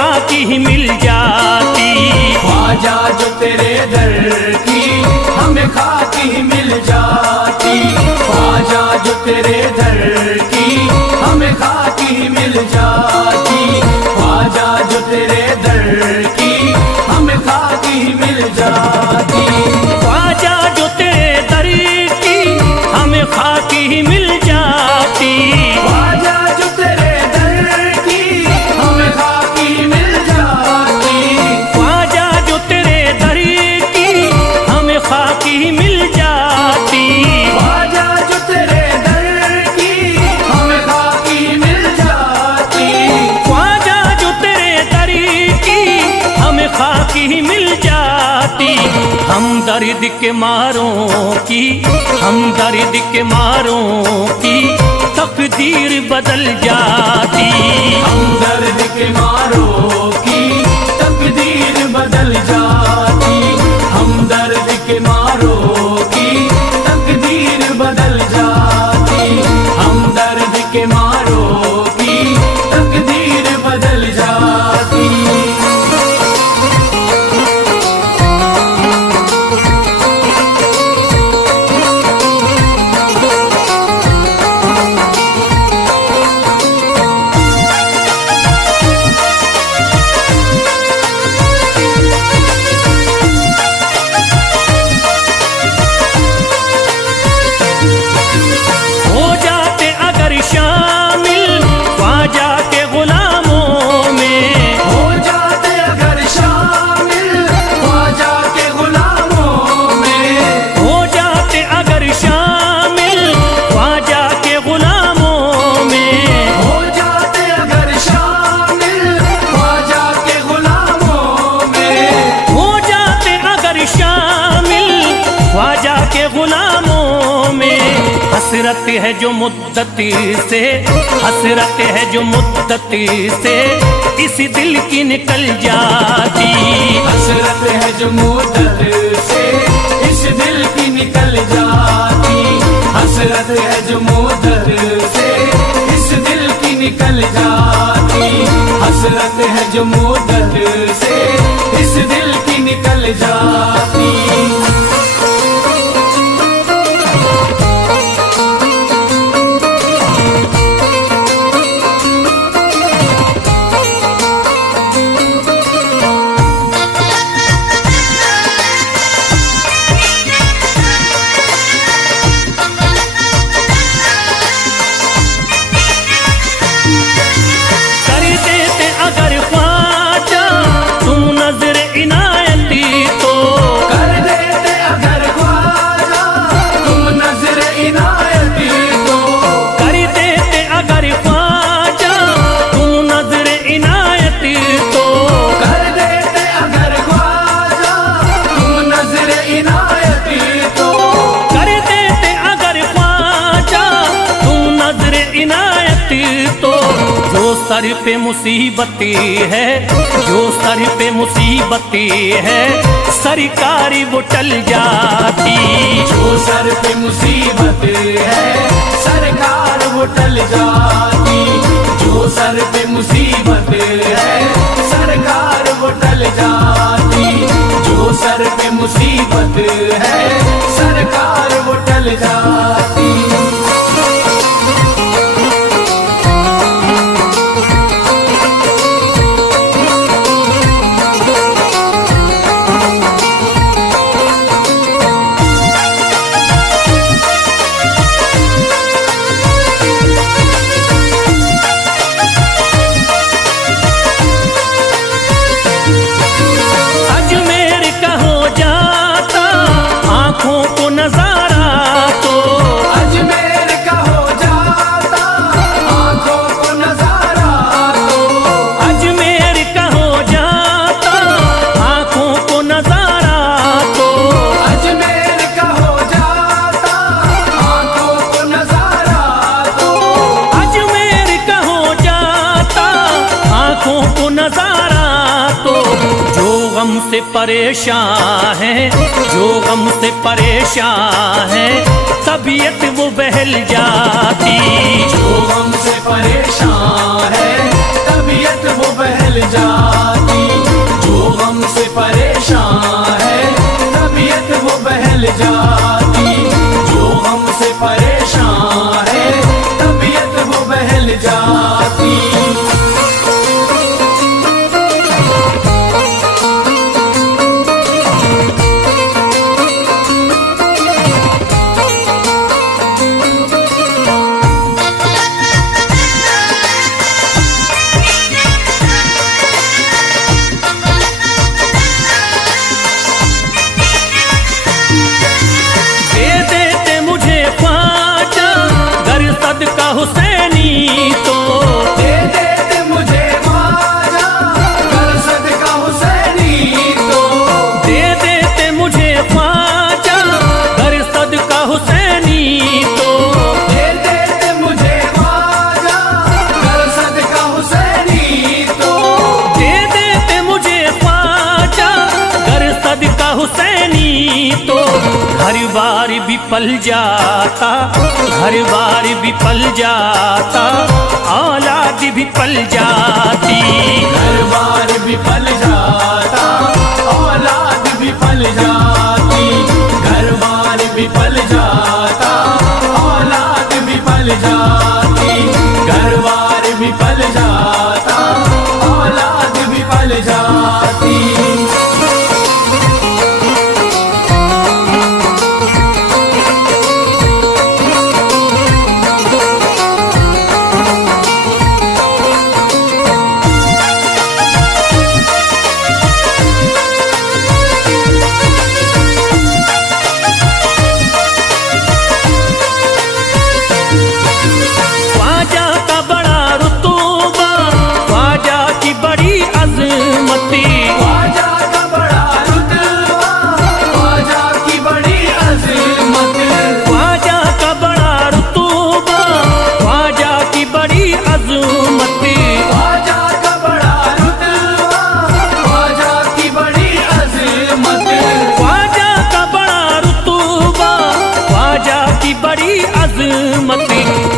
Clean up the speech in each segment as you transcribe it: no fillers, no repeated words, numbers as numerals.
खाकी ही मिल जाती। ख्वाजा जो तेरे दर की हमें खाकी ही मिल जाती। ख्वाजा जो तेरे दर की हमें खाकी ही मिल जाती। ख्वाजा जो तेरे दर की हमें खाकी ही मिल जाती। ख्वाजा जो तेरे दर की हमें खाकी ही मिल जाती। ख्वाजा जो तेरे दर की हमें खाकी ही मिल जाती। ख्वाजा जो तेरे दर की हमें खाकी ही मिल जाती। ख्वाजा जो तेरे दर की हमें खाकी ही मिल जाती। ख्वाजा जो तेरे दर की हमें खाकी ही मिल जाती। हम दर्द के मारों की, हम दर्द के मारों की तकदीर बदल जाती। हम दर्द के मारों की तकदीर बदल जाती। हम दर्द के मारों की तकदीर बदल जाती। हम दर्द के मारों की तकदीर बदल जाती। हो जाते अगर शामिल ख्वाजा के गुलामों में। हो जाते अगर शामिल ख्वाजा के गुलामों में। हो जाते अगर शामिल ख्वाजा के गुलामों में। हो जाते अगर शामिल ख्वाजा के गुलामों में। हो जाते अगर शामिल ख्वाजा के गुलामों में। हसरत है जो मुद्दती से, हसरत है जो मुद्दती से इस दिल की निकल जाती। हसरत है जो मुद्दत से इस दिल की निकल जाती। हसरत है जो मुद्दत से इस दिल की निकल जाती। हसरत है जो मुद्दत से इस दिल की निकल जाती। कर देते अगर ख्वाजा तुम नजर इनायती तो। कर देते अगर ख्वाजा तुम नजर इनायती तो। कर देते अगर ख्वाजा तुम नजर इनायती तो। कर देते अगर ख्वाजा तुम नजर इनायती तो। कर देते अगर ख्वाजा तुम नजर इनायती तो। जो सर पे मुसीबती है, जो सर पे मुसीबती है सरकारी वो टल जाती। जो सर पे मुसीबत है सरकार वो टल जाती। जो सर पे मुसीबत है सरकार वो टल जाती। जो सर पे मुसीबत है सरकार वो टल जाती। अजमेर का हो जाता आंखों को नजारा तो। अजमेर का हो जाता आंखों को नजारा तो। अजमेर का हो जाता आंखों को नजारा तो। अजमेर का हो जाता आंखों को नजारा तो। अजमेर का हो जाता आंखों को नजारा तो। जो गम से परेशान है, जो गम से परेशान है तबीयत वो बहल जाती। जो गम से परेशान है तबीयत वो बहल निकल जाती। जो हमसे परेशान है तबीयत वो बहल जाती। जो हमसे परेशान है तबीयत वो बहल जाती। हुसैनी तो दे देते मुझे ख्वाजा कर सदका हुसैनी तो। दे देते मुझे ख्वाजा कर सदका हुसैनी तो। दे देते मुझे ख्वाजा कर सदका हुसैनी तो। दे देते मुझे ख्वाजा कर सदका हुसैनी तो। हर बार भी पल जाता, हर बार भी पल जाता, औलाद भी पल जाती। हर बार भी पल जाता, औलाद भी पल जाती। घर बार भी पल जाता, औलाद भी पल जाती। घर बार भी पल जाता, औलाद भी पल जाती।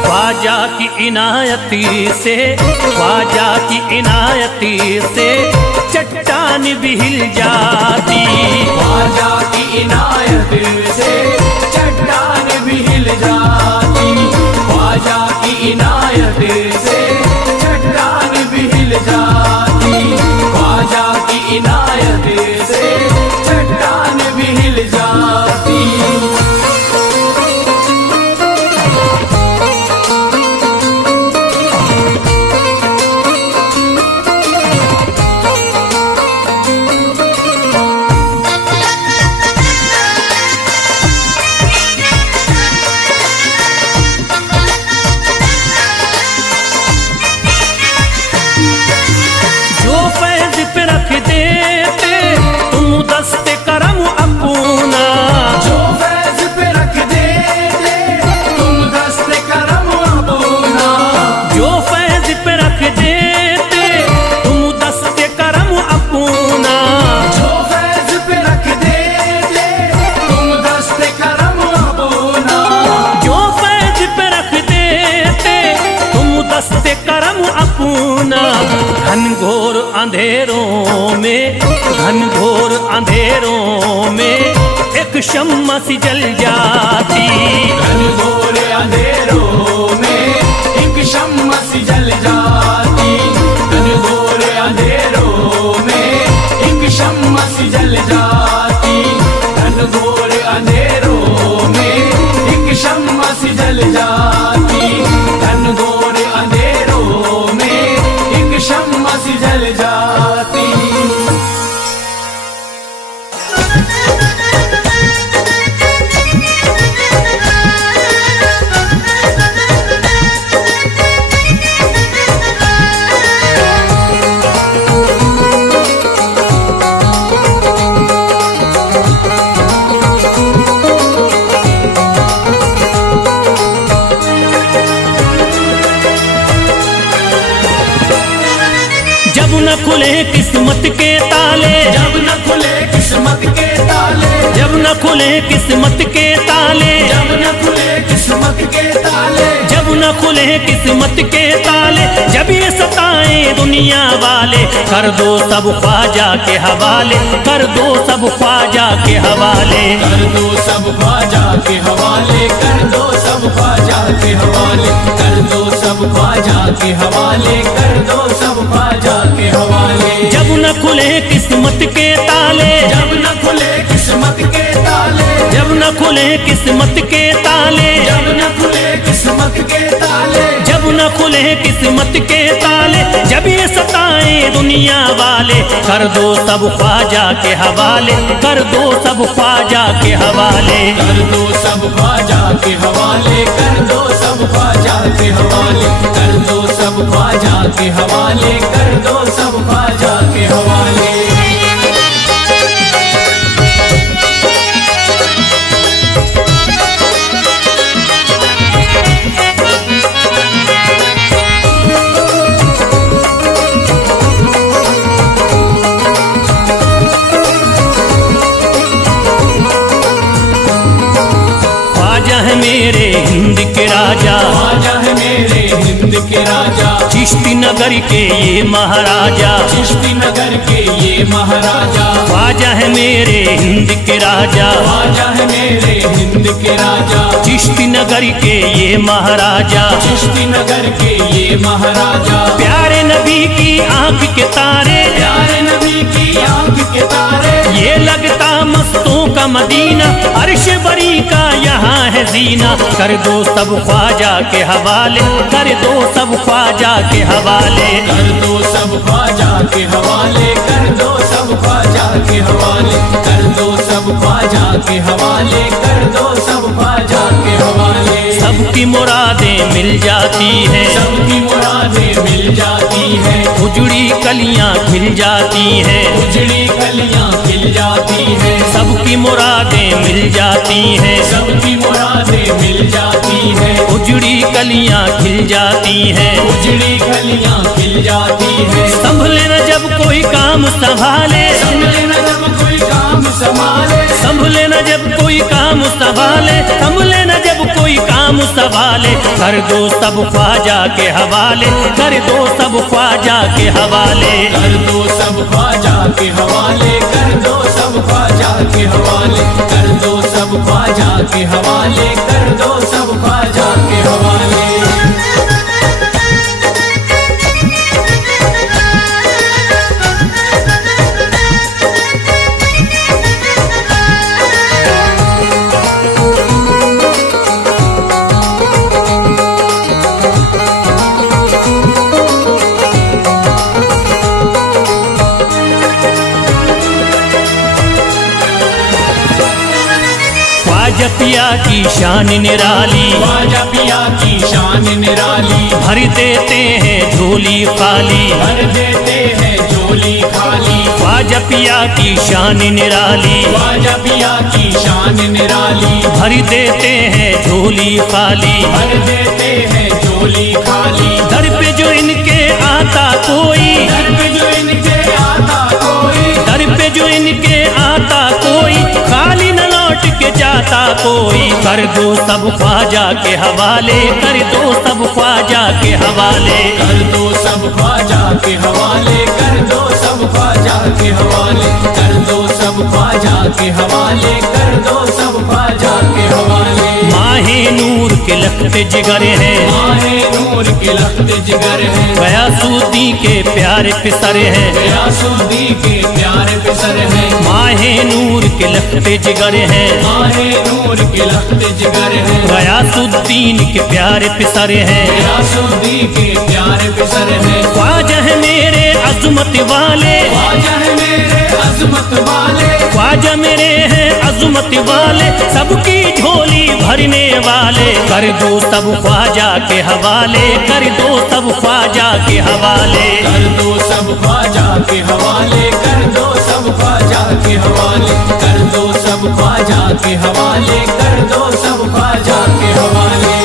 ख्वाजा की इनायती से, ख्वाजा की इनायती से चट्टान भी हिल जाती। ख्वाजा की इनायत से चट्टान भी हिल जाती। ख्वाजा की इनायत से चट्टान भी हिल जाती। ख्वाजा की इनायत से चट्टान भी हिल जाती। घनघोर अंधेरों में, घनघोर अंधेरों में एक शम्मा सी जल जाती। घनघोर अंधेरों में एक शम्मा सी जल जाती। घनघोर अंधेरों में एक शम्मा सी जल जाती। घनघोर अंधेरों में एक शम्मा सी जल जाती। घनघोर अंधेरों में एक शम्मा सी जल जाती। न खुले किस्मत के ताले, जब न खुले किस्मत के ताले, जब न खुले किस्मत के ताले, जब न खुले किस्मत किस्मत के ताले, जब न खुले किस्मत के ताले, जब ये सताए दुनिया वाले, कर दो सब ख्वाजा के हवाले, कर दो सब ख्वाजा के हवाले, कर दो सब ख्वाजा के हवाले, कर दो सब ख्वाजा के हवाले, कर दो सब ख्वाजा के हवाले, कर दो सब ख्वाजा के हवाले। जब न खुले किस्मत के ताले, जब न खुले किस्मत के ताले, जब न खुले किस्मत के ताले, जब न खुले किस्मत के ताले, जब न खुले किस्मत के ताले, जब ये सताए दुनिया वाले, कर दो सब ख्वाजा के हवाले, कर दो सब ख्वाजा के हवाले, कर दो सब ख्वाजा के हवाले, कर दो सब ख्वाजा के हवाले, कर दो सब ख्वाजा के हवाले, कर दो सब ख्वाजा के हवाले। ख्वाजा है मेरे हिंद के राजा, ख्वाजा है मेरे हिंद के राजा, चिश्ती नगर के ये महाराजा, चिश्ती नगर के ये महाराजा, ख्वाजा है मेरे हिंद के राजा, ख्वाजा है मेरे हिंद के राजा, चिश्ती नगर के ये महाराजा, चिश्ती नगर के ये महाराजा, प्यारे नबी की आंख के तारे, प्यारे नबी की आंख के तारे, ये लगता मस्तों का मदीना, अर्श बरी का यहाँ है जीना, कर दो सब ख्वाजा के हवाले, कर दो सब ख्वाजा के हवाले, कर दो सब ख्वाजा के हवाले, कर दो सब ख्वाजा के हवाले, कर दो सब ख्वाजा के हवाले, कर दो सब ख्वाजा के हवाले। सबकी मुरादें मिल जाती हैं, सबकी मुरादें मिल जाती हैं, उजड़ी कलियां खिल जाती हैं, उजड़ी कलियां खिल जाती हैं, सबकी मुरादें मिल जाती हैं, सबकी मुरादें मिल जाती हैं, उजड़ी कलियां खिल जाती हैं, उजड़ी कलियां खिल जाती हैं। संभले न जब कोई काम संभाले, संभले न जब कोई काम संभाले, संभले न जब कोई काम संभाले, संभले न जब कोई काम संभाले, कर दो सब ख्वाजा के हवाले, कर दो सब ख्वाजा के हवाले, कर दो सब ख्वाजा के हवाले, कर दो सब ख्वाजा के हवाले, कर दो सब ख्वाजा के हवाले, कर दो सब ख्वाजा के हवाले। ख्वाजा पिया की शान निराली, ख्वाजा पिया की शान निराली, भर देते हैं झोली खाली, भर देते हैं झोली खाली, ख्वाजा पिया की शान निराली, ख्वाजा पिया की शान निराली, भर देते हैं झोली खाली, भर देते हैं झोली खाली, दर पे जो इनके आता कोई, दर पे जो इनके आता कोई, दर पे जो इनके आता कोई, खाली न लौट के जाता कोई, कर दो सब ख्वाजा के हवाले, कर दो सब ख्वाजा के हवाले, कर दो सब ख्वाजा के हवाले, कर दो सब ख्वाजा के हवाले, कर दो सब ख्वाजा के हवाले, कर दो सब ख्वाजा के हवाले। माहे नूर के लखते जिगर हैं, माहे नूर के लखते जिगर हैं, गयासुद्दीन के प्यारे पिसर हैं, गयासुद्दीन के प्यारे पिसर हैं, माहे नूर के लखते जिगर हैं, माहे नूर के लखते जिगर हैं, गयासुद्दीन के प्यारे पिसर हैं, गयासुद्दीन के प्यारे पिसर हैं। ख्वाजा है मेरे अजमत वाले, ख्वाजा है मेरे अजमत वाले, ख्वाजा मेरे हैं अजमत वाले, सबकी झोली भरने वाले, कर दो सब ख्वाजा के हवाले, कर दो सब ख्वाजा के हवाले, कर दो सब ख्वाजा के हवाले, कर दो सब ख्वाजा के हवाले, कर दो सब ख्वाजा के हवाले, कर दो सब ख्वाजा के हवाले।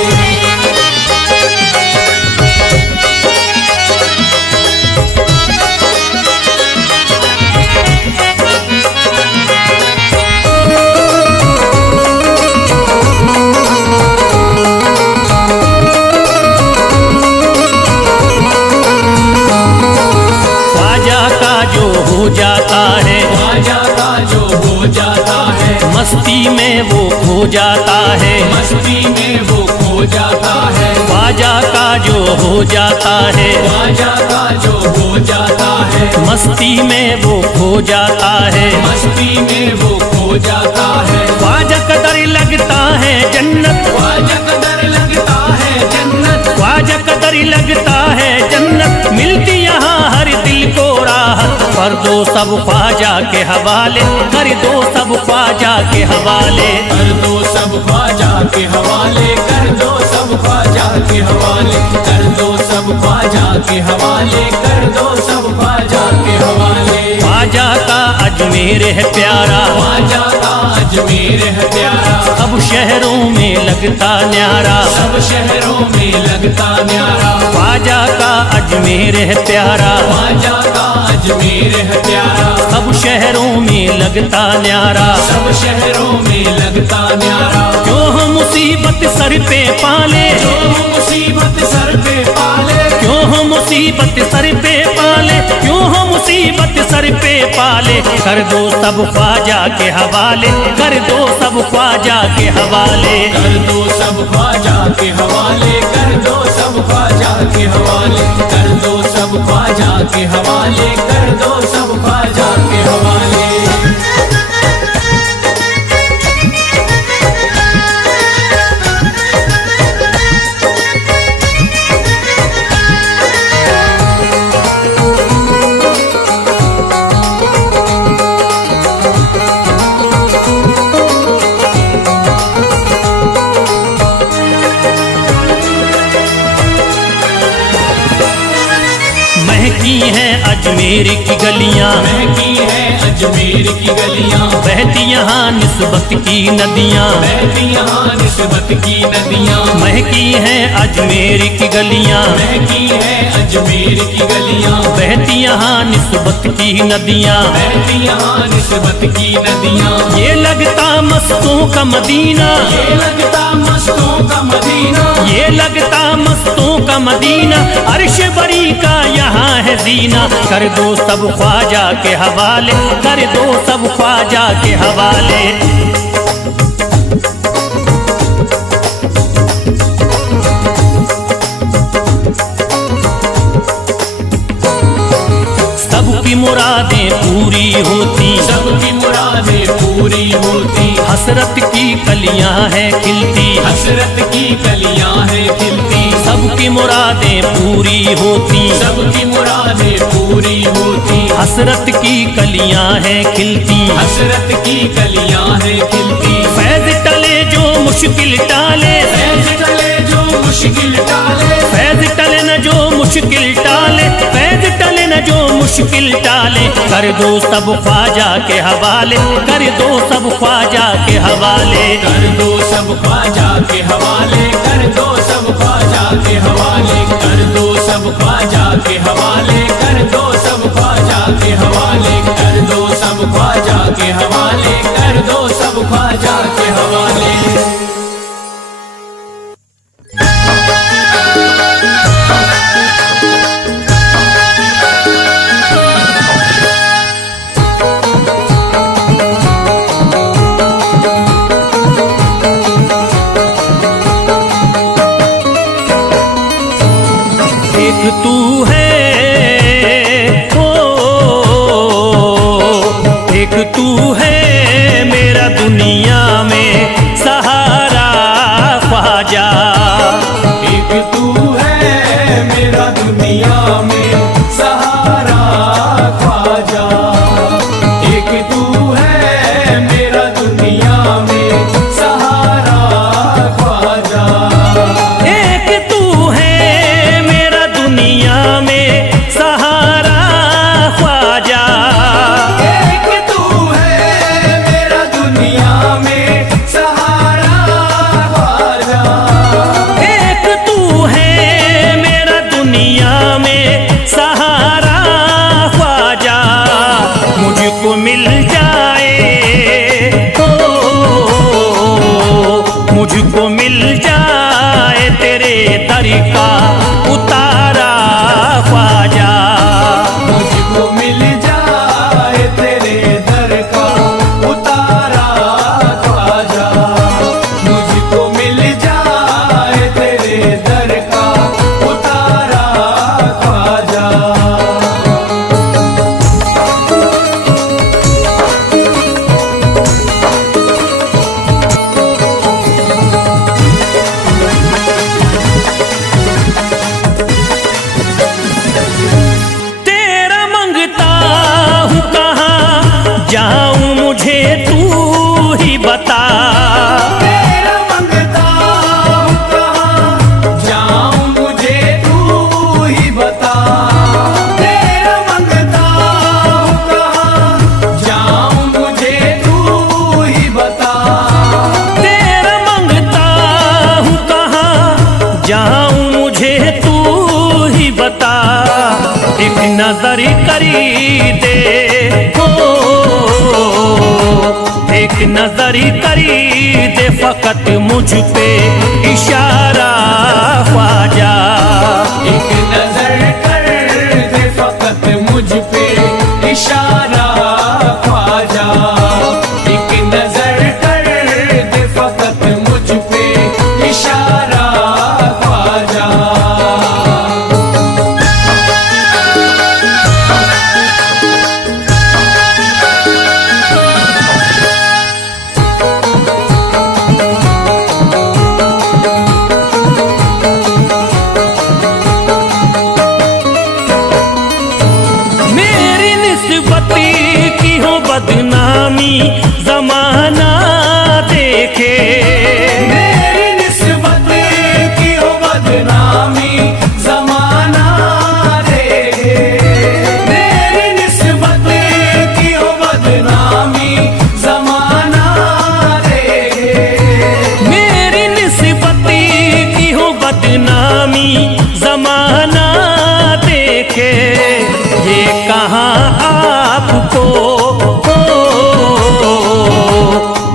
जाता है, मस्ती में वो खो जाता है, मस्ती में वो खो जाता है, ख्वाजा का जो हो जाता है, ख्वाजा का जो हो जाता है, मस्ती में वो खो जाता है, मस्ती में वो खो जाता है, ख्वाजा कदर लगता है जन्नत, ख्वाजा कदर लगता है जन्नत, ख्वाजा कदर लगता है जन्नत, मिलती यहाँ हर दिल को राहत, कर दो सब ख्वाजा के हवाले, कर दो सब ख्वाजा के हवाले, कर दो सब ख्वाजा के हवाले, कर दो सब ख्वाजा के हवाले, कर दो सब ख्वाजा के हवाले, कर दो सब ख्वाजा के हवाले। ख्वाजा का अजमेर है प्यारा, ख्वाजा का अजमेर है प्यारा, सब शहरों में लगता न्यारा, सब शहरों में लगता न्यारा, ख्वाजा का अजमेर है प्यारा, ख्वाजा का अजमेर है प्यारा, सब शहरों में लगता न्यारा, सब शहरों में लगता न्यारा, क्यों हम मुसीबत सर पे पाले, जो मुसीबत सर पे पाले, क्यों हम मुसीबत सर पे पाले, क्यों हम मुसीबत सर पे पाले, कर दो सब ख्वाजा के हवाले, कर दो सब ख्वाजा के हवाले, कर दो सब ख्वाजा के हवाले, कर दो सब ख्वाजा के हवाले, कर दो सब ख्वाजा के हवाले, कर दो सब ख्वाजा के हवाले। महकी हैं अजमेर की गलियां, महकी है अजमेर की गलियां, बहती यहाँ निस्बत की नदियाँ, बहती यहाँ निस्बत की नदियां, महकी हैं अजमेर की गलियां, महकी है अजमेर की गलियां, बहती यहाँ निस्बत की नदियाँ, बहती यहाँ निस्बत की नदियां, ये लगता मस्तों का मदीना, ये लगता मस्तों का मदीना, ये लगता मस्तों का मदीना, अर्श बरी का यहाँ है जीना, कर दो सब ख्वाजा के हवाले, कर दो सब ख्वाजा के हवाले। सबकी मुरादें पूरी होती, सबकी मुरादें पूरी होती, हसरत की कलियां हैं खिलती, हसरत की कलियां हैं खिलती, सबकी मुरादें पूरी होती, सबकी मुरादें पूरी होती, हसरत की कलियां हैं खिलती, हसरत की कलियां हैं खिलती, फैज टले जो मुश्किल टाले, फैज टले जो मुश्किल टाले, फैज टले न जो मुश्किल टाले, फैज टले न जो मुश्किल टाले, कर दो सब ख्वाजा के हवाले, कर दो सब ख्वाजा के हवाले, कर दो सब ख्वाजा के हवाले, कर दो सब ख्वाजा के हवाले, कर दो सब ख्वाजा के हवाले, कर दो सब ख्वाजा के हवाले, कर दो सब ख्वाजा के हवाले, कर दो सब ख्वाजा के हवाले। एक तू है एक तू है मेरा दुनिया में सहारा ख्वाजा, एक तू है मेरा दुनिया में सहारा ख्वाजा, एक तू है मेरा दुनिया में सहारा ख्वाजा, एक तू है मेरा दुनिया में सहारा ख्वाजा, एक तू है एक नजर करी दे फकत मुझ पे इशारा ख्वाजा। एक नजर कर दे फकत मुझ पे इशारा ख्वाजा। एक नजर कर दे फकत मुझ पे इशारा ख्वाजा। मेरी निस्बती की हो बदनामी जमाना देखे। मेरी निस्बत की हो बदनामी जमाना देखे। मेरी निस्बत की हो बदनामी जमाना देखे। मेरी निस्बती की हो बदनामी जमाना देखे। ये कहाँ आपको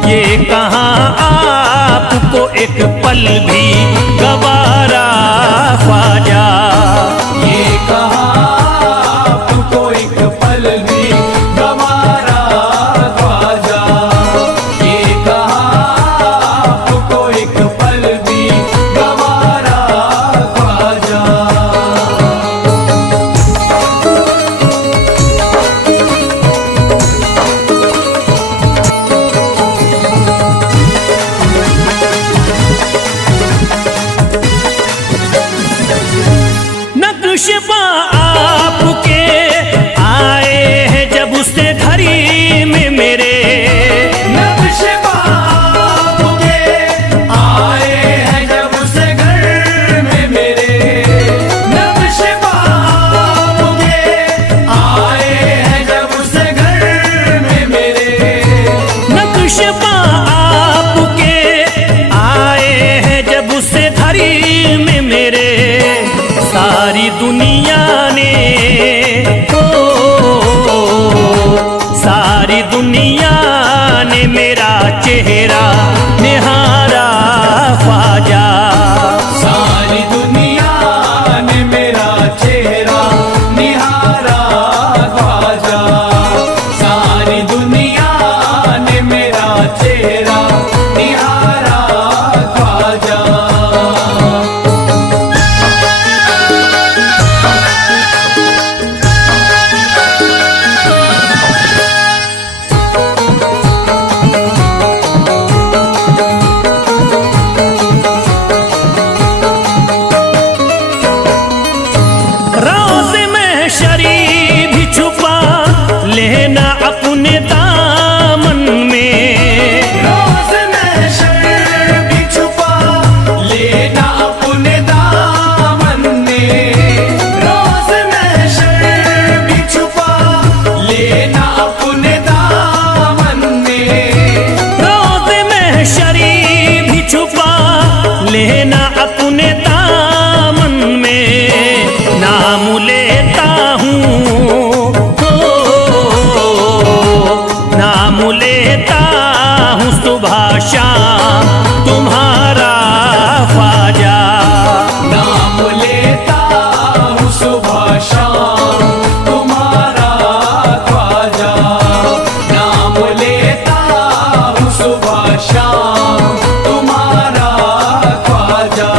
ये कहाँ आपको एक पल भी गवारा ख्वाजा। ये कहाँ आपको एक पल भी गवारा ख्वाजा। ये कहाँ आपको एक पल भी गवारा ख्वाजा। नक्शबा आपके आए हैं जब उससे घड़ी में मेरे। नक्शबा आपके आए हैं जब उसे घर में मेरे। नक्शबा आपके आए हैं जब उसे घर में मेरे। नक्शबा आपके आए हैं जब उससे घड़ी में मेरे। सारी दुनिया ने सारी दुनिया ने मेरा चेहरा निहारा ख्वाजा। सारी दुनिया ने मेरा चेहरा निहारा ख्वाजा। सारी दुनिया ने मेरा चेहरा निहारा ख्वाजा। रोज़ महशरी भी छुपा लेना अपने दामन में। रोज़ महशर भी छुपा लेना अपने दामन में। रोज़ महशर भी छुपा लेना अपने दामन में। रोज़ महशरी भी छुपा लेना अपने दामन में। नाम लेता हूँ नाम लेता हूँ सुबह शाम तुम्हारा ख्वाजा। नाम लेता हूँ सुबह शाम तुम्हारा ख्वाजा। नाम लेता हूँ सुबह शाम तुम्हारा ख्वाजा।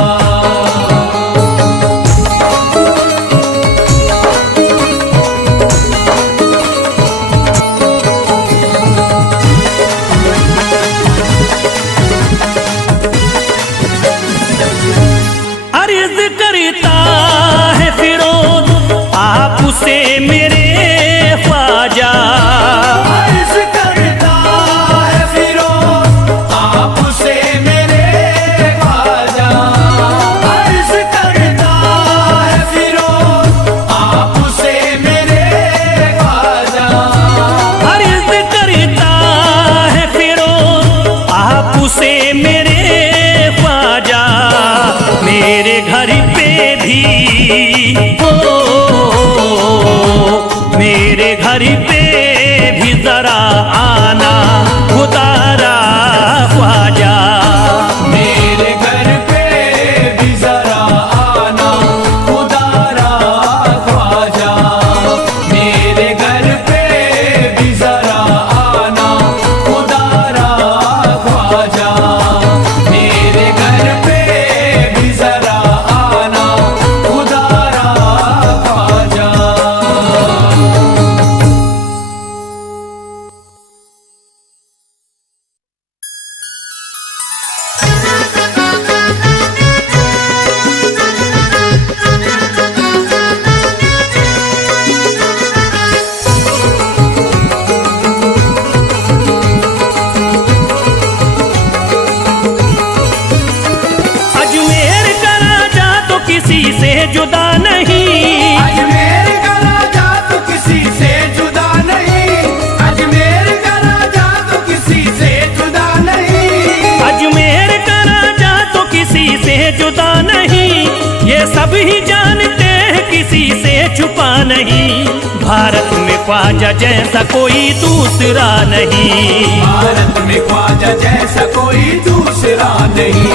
सब ही जानते हैं किसी से छुपा नहीं, भारत में ख्वाजा जैसा कोई दूसरा नहीं। भारत में ख्वाजा जैसा कोई दूसरा नहीं,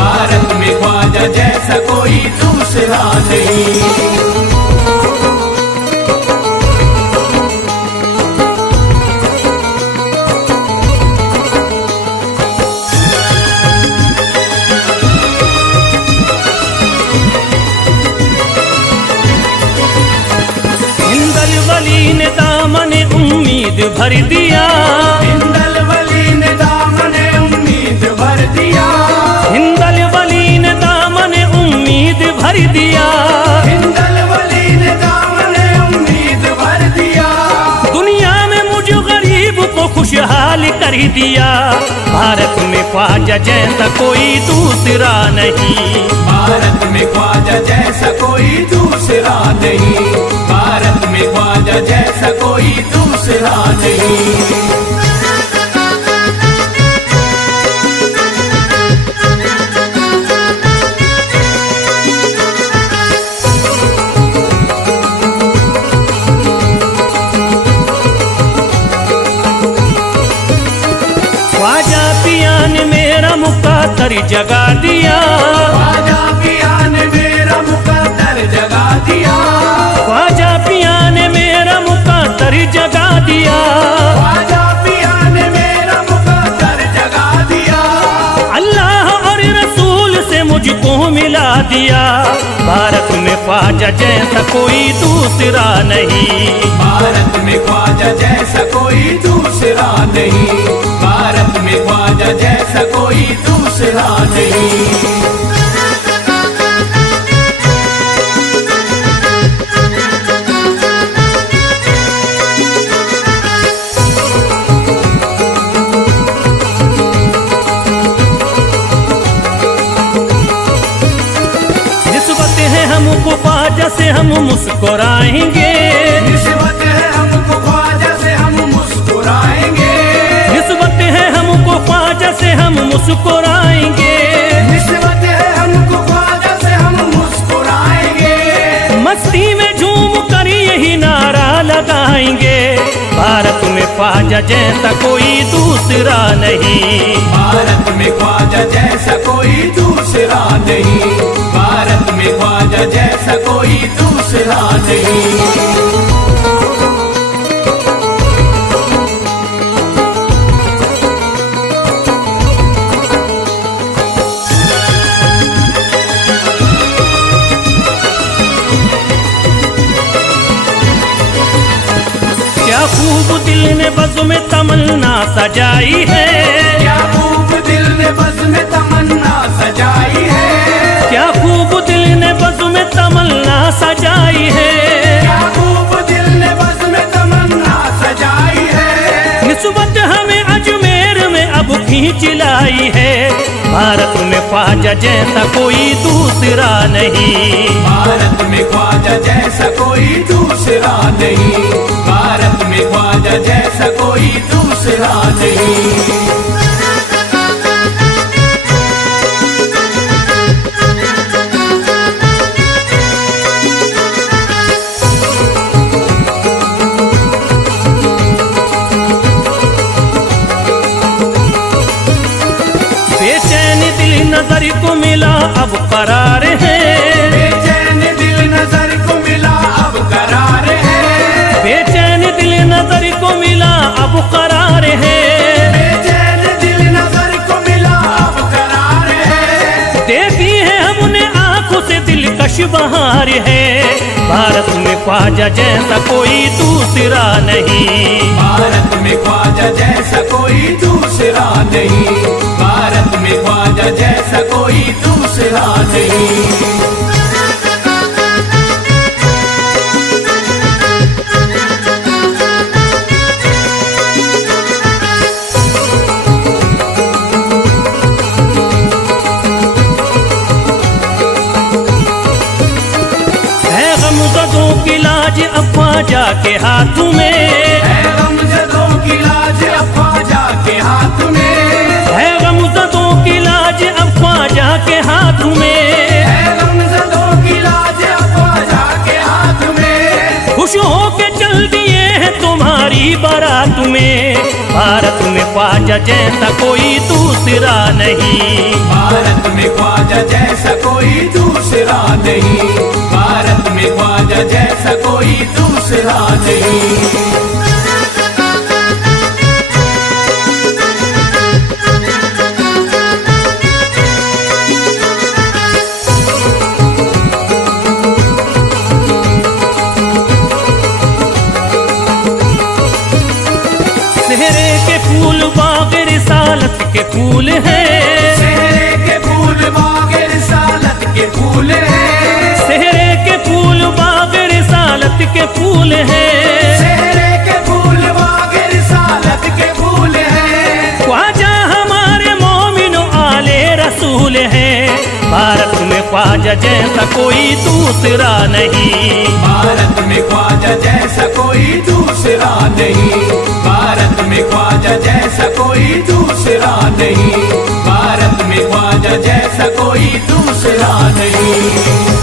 भारत में ख्वाजा जैसा कोई दूसरा नहीं। वली ने दामन उम्मीद भर दिया, हिंदल वली ने दामन उम्मीद भर दिया, हिंदल वली ने दामन उम्मीद भर दिया, हिंदल वली ने दामन उम्मीद भर दिया। दुनिया में मुझ गरीब को खुशहाल कर दिया, भारत में ख्वाजा जैसा कोई दूसरा नहीं। भारत में ख्वाजा जैसा कोई दूसरा नहीं, भारत में ख्वाजा जैसा कोई दूसरा नहीं। ख्वाजा पिया ने मेरा मुकद्दर जगा दिया, ख्वाजा पिया ने मेरा मुकद्दर जगा दिया, ख्वाजा पिया ने मेरा मुकद्दर जगा दिया, ख्वाजा पिया ने मेरा मुकद्दर जगा दिया। अल्लाह और रसूल से मुझको मिला दिया, भारत में ख्वाजा जैसा कोई दूसरा नहीं। भारत में ख्वाजा जैसा कोई दूसरा नहीं, भारत में ख्वाजा जैसा कोई दूसरा नहीं। निस्बत है हमको ख्वाजा से हम मुस्कुराएंगे, निस्बत है हमको ख्वाजा से हम मुस्कुराएंगे, निस्बत है हमको ख्वाजा से हम मुस्कुराएंगे, निस्बत है हमको ख्वाजा से हम मुस्कुराएंगे। मस्ती में झूम कर यही नारा लगाएंगे, भारत में ख्वाजा जैसा कोई दूसरा नहीं। भारत में ख्वाजा जैसा कोई दूसरा नहीं, भारत में ख्वाजा जैसा कोई दूसरा नहीं। क्या खूब दिल ने बज़्म में तमन्ना सजाई है, क्या खूब दिल ने बज़्म में तमन्ना सजाई है, क्या खूब दिल ने बज़्म में तमन्ना सजाई है, क्या खूब दिल ने बज़्म में तमन्ना सजाई है। निस्बत हमें अजमेर में अब खींच लाई है, भारत में ख्वाजा जैसा कोई दूसरा नहीं। भारत में ख्वाजा जैसा कोई दूसरा नहीं, भारत में ख्वाजा जैसा कोई दूसरा नहीं। बेचैन दिल नजर को मिला अब करार है, बेचैन दिल नजर को मिला अब करार है, बेचैन दिल नजर को मिला अब करार है, बेचैन दिल नजर को मिला अब करार है। देखी है हमने आंखों से दिलकश बहार है, भारत में ख्वाजा जैसा कोई दूसरा नहीं। भारत में ख्वाजा जैसा कोई दूसरा नहीं, भारत में ख्वाजा जैसा कोई दूसरा नहीं। है गमज़दों की लाज अब ख्वाजा के हाथ में, है गमज़दों की लाज अब ख्वाजा के हाथ में, है गमज़दों की लाज अब ख्वाजा के हाथ में, है गमज़दों की लाज भारत में ख्वाजा जैसा कोई दूसरा नहीं। भारत में ख्वाजा जैसा कोई दूसरा नहीं। भारत में ख्वाजा जैसा कोई दूसरा नहीं। सेहरे के फूल बाग रिसालत के फूल हैं। सेहरे के फूल बाग रिसालत के फूल हैं। सेहरे के फूल बाग रिसालत के फूल हैं। सेहरे के फूल बाग रिसालत के फूल हैं। ख्वाजा हमारे मोमिनो आले रसूल हैं। भारत में ख्वाजा जैसा कोई दूसरा नहीं। भारत में ख्वाजा जैसा कोई दूसरा नहीं। भारत में ख्वाजा जैसा कोई दूसरा नहीं। भारत में ख्वाजा जैसा कोई दूसरा नहीं।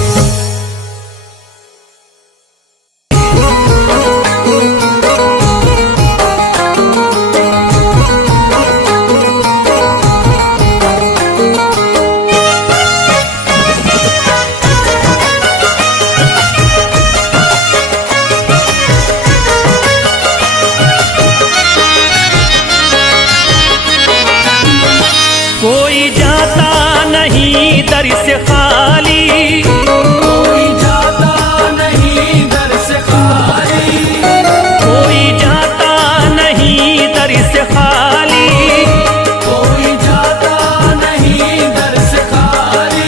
कोई जाता नहीं दर से खाली। कोई जाता नहीं दर से खाली। कोई जाता नहीं दर से खाली। कोई जाता नहीं दर से खाली।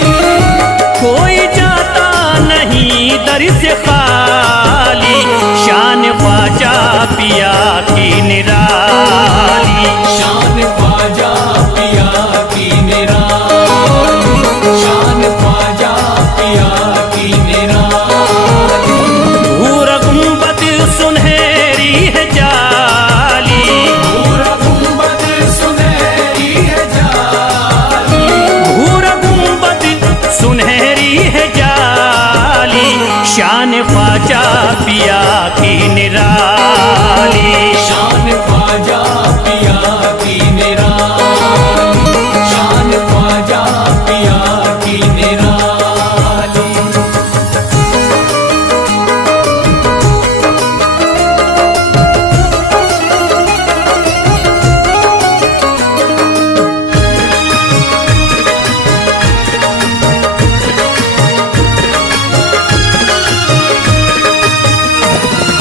कोई जाता नहीं दर से खाली। शान ख्वाजा पिया की निराली। शान ख्वाजा पिया की निराली। शान ख्वाजा पिया की निराली। भूरा गुंबद सुनहरी है जाली। भूरा गुंबद सुनहरी है जाली। भूरा गुंबद सुनहरी है जाली। शान ख्वाजा पिया की निराली। शान ख्वाजा पिया की निराली। शान ख्वाजा पिया की निराली।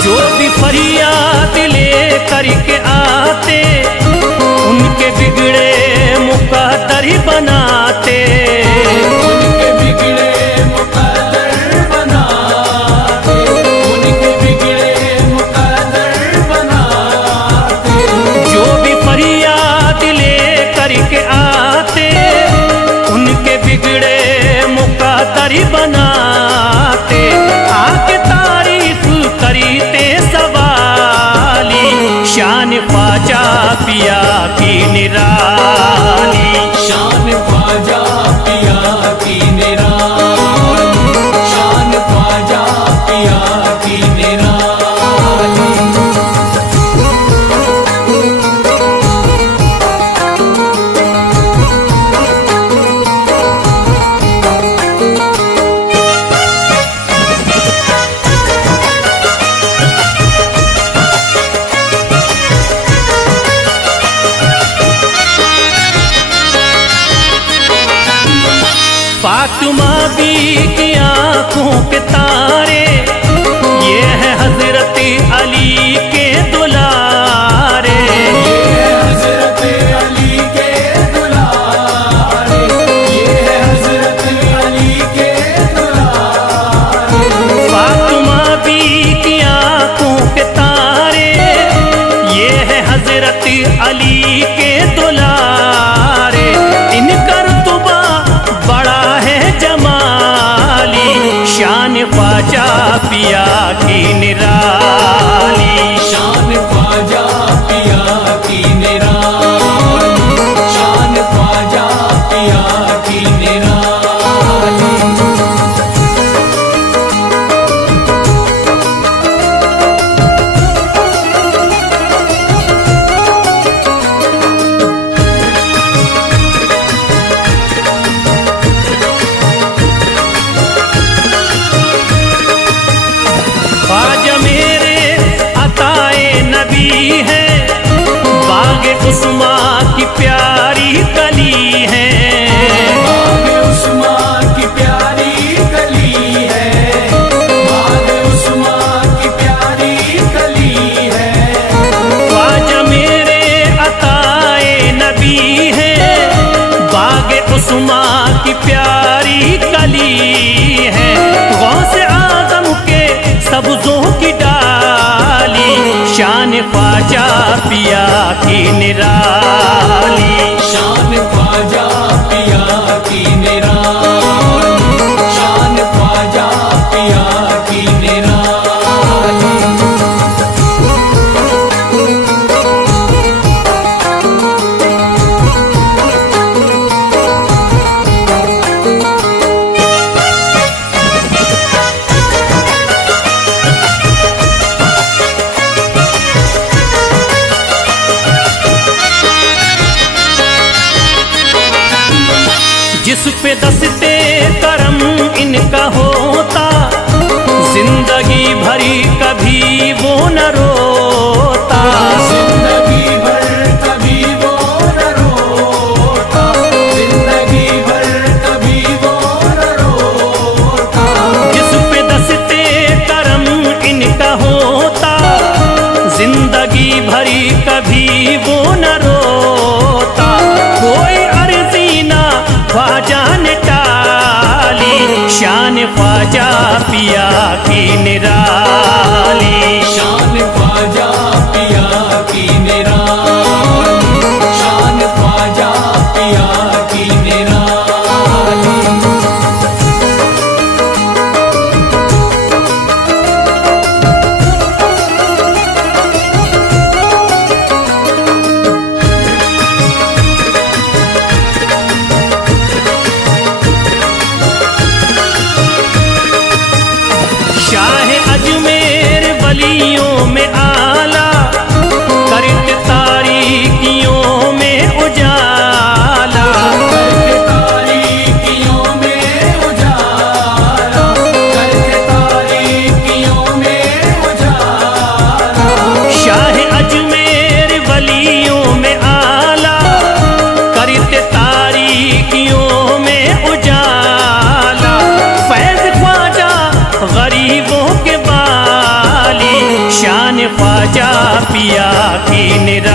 जो भी फरियाद ले करके आते उनके बिगड़े मुकद्दर बनाते। उनके बिगड़े मुकद्दर बनाते। उनके बिगड़े मुकद्दर बनाते। जो भी फरियाद ले करके आते उनके बिगड़े मुकद्दर बनाते। आके तारीफ करते सवाली। शान ख्वाजा पिया की निराली। शान ख्वाजा पिया की निराली। शान ख्वाजा पिया की निराली। फातिमा बी की आंखों के तारे ये है हजरत अली के दुलारे। ये हजरत अली के दुलारे। ये हजरत अली के दुलारे। फातिमा बी की आंखों के तारे ये है हजरत अली के दुलारे। इनका रुतबा बड़ा है जमाली। शान ख्वाजा ख्वाजा पिया की निराली। शान ख्वाजा पिया की निराली, शान ख्वाजा पिया की निराली। जिस पे दस्ते करम इनका होता, जिंदगी भरी कभी वो न रोता। जिंदगी भर कभी वो न रोता, जिंदगी भर कभी वो न रोता। जिस पे दस्ते करम इनका होता, जिंदगी भरी कभी वो न रोता। कोई अर्जी ना ख्वाजा ने टाली, शान ख्वाजा पिया की निराली। शान ख्वाजा पिया की निराली, शान ख्वाजा पिया की निराली। शाह अजमेर वलियों में आला, करते तारीकियों में उजाला। करके तारीकियों में उजाला, करके तारीकियों में उजाला। शाह अजमेर वलियों में आला, करते तारीकियों में उजाला। फैज ख्वाजा गरीबों के बाली, शान ख्वाजा पिया की निराली।